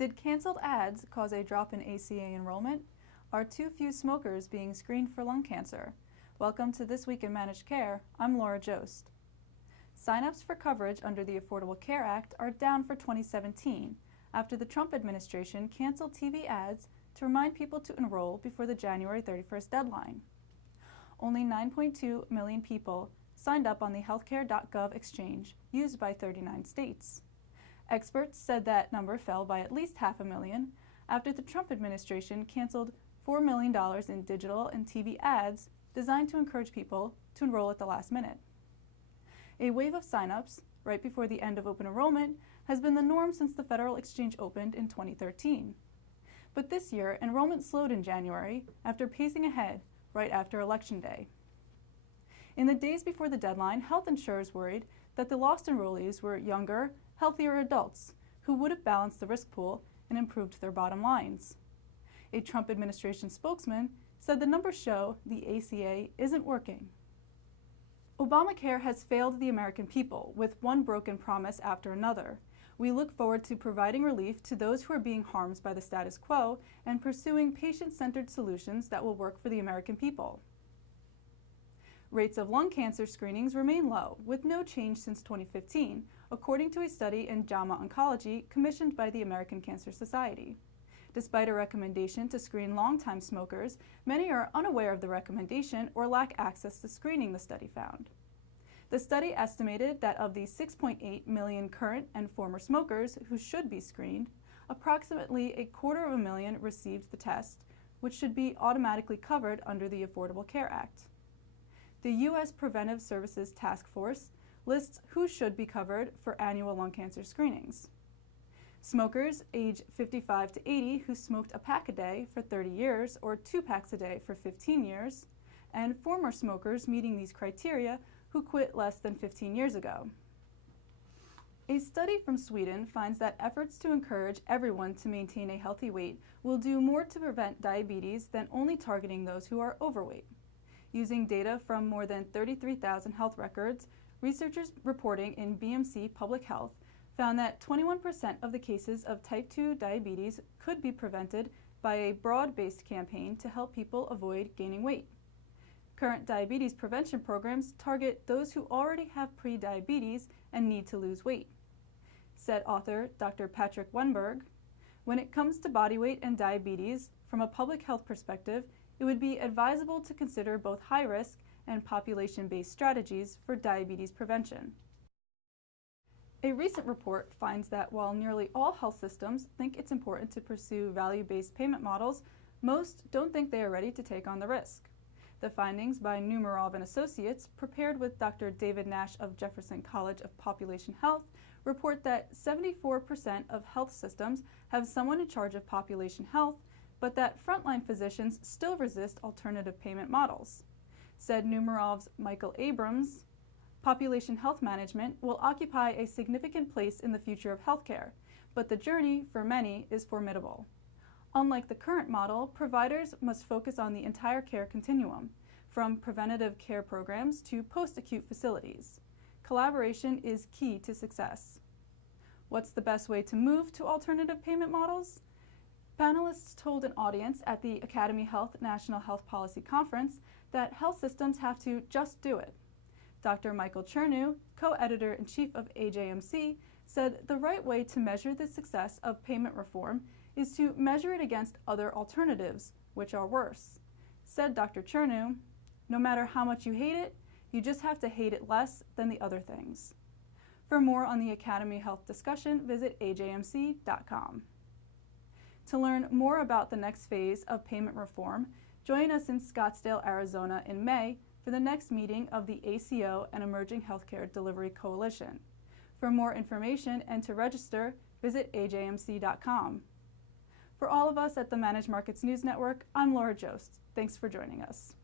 Did canceled ads cause a drop in ACA enrollment? Are too few smokers being screened for lung cancer? Welcome to This Week in Managed Care. I'm Laura Jost. Sign-ups for coverage under the Affordable Care Act are down for 2017 after the Trump administration canceled TV ads to remind people to enroll before the January 31st deadline. Only 9.2 million people signed up on the healthcare.gov exchange used by 39 states. Experts said that number fell by at least 500,000 after the Trump administration canceled $4 million in digital and TV ads designed to encourage people to enroll at the last minute. A wave of signups right before the end of open enrollment has been the norm since the federal exchange opened in 2013. But this year, enrollment slowed in January after pacing ahead right after Election Day. In the days before the deadline, health insurers worried that the lost enrollees were younger, healthier adults who would have balanced the risk pool and improved their bottom lines. A Trump administration spokesman said the numbers show the ACA isn't working. Obamacare has failed the American people with one broken promise after another. We look forward to providing relief to those who are being harmed by the status quo and pursuing patient-centered solutions that will work for the American people. Rates of lung cancer screenings remain low, with no change since 2015, according to a study in JAMA Oncology commissioned by the American Cancer Society. Despite a recommendation to screen longtime smokers, many are unaware of the recommendation or lack access to screening, the study found. The study estimated that of the 6.8 million current and former smokers who should be screened, approximately 250,000 received the test, which should be automatically covered under the Affordable Care Act. The U.S. Preventive Services Task Force lists who should be covered for annual lung cancer screenings. Smokers age 55 to 80 who smoked a pack a day for 30 years or 2 packs a day for 15 years, and former smokers meeting these criteria who quit less than 15 years ago. A study from Sweden finds that efforts to encourage everyone to maintain a healthy weight will do more to prevent diabetes than only targeting those who are overweight. Using data from more than 33,000 health records, researchers reporting in BMC Public Health found that 21% of the cases of type 2 diabetes could be prevented by a broad-based campaign to help people avoid gaining weight. Current diabetes prevention programs target those who already have pre-diabetes and need to lose weight. Said author Dr. Patrick Wenberg, "When it comes to body weight and diabetes, from a public health perspective, it would be advisable to consider both high-risk and population-based strategies for diabetes prevention." A recent report finds that while nearly all health systems think it's important to pursue value-based payment models, most don't think they are ready to take on the risk. The findings by Numerov and Associates, prepared with Dr. David Nash of Jefferson College of Population Health, report that 74% of health systems have someone in charge of population health, but that frontline physicians still resist alternative payment models. Said Numerov's Michael Abrams, "Population health management will occupy a significant place in the future of healthcare, but the journey, for many, is formidable. Unlike the current model, providers must focus on the entire care continuum, from preventative care programs to post-acute facilities. Collaboration is key to success." What's the best way to move to alternative payment models? Panelists told an audience at the Academy Health National Health Policy Conference that health systems have to just do it. Dr. Michael Chernew, co-editor-in-chief of AJMC, said the right way to measure the success of payment reform is to measure it against other alternatives, which are worse. Said Dr. Chernew, "No matter how much you hate it, you just have to hate it less than the other things." For more on the Academy Health discussion, visit ajmc.com. To learn more about the next phase of payment reform, join us in Scottsdale, Arizona in May for the next meeting of the ACO and Emerging Healthcare Delivery Coalition. For more information and to register, visit ajmc.com. For all of us at the Managed Markets News Network, I'm Laura Jost. Thanks for joining us.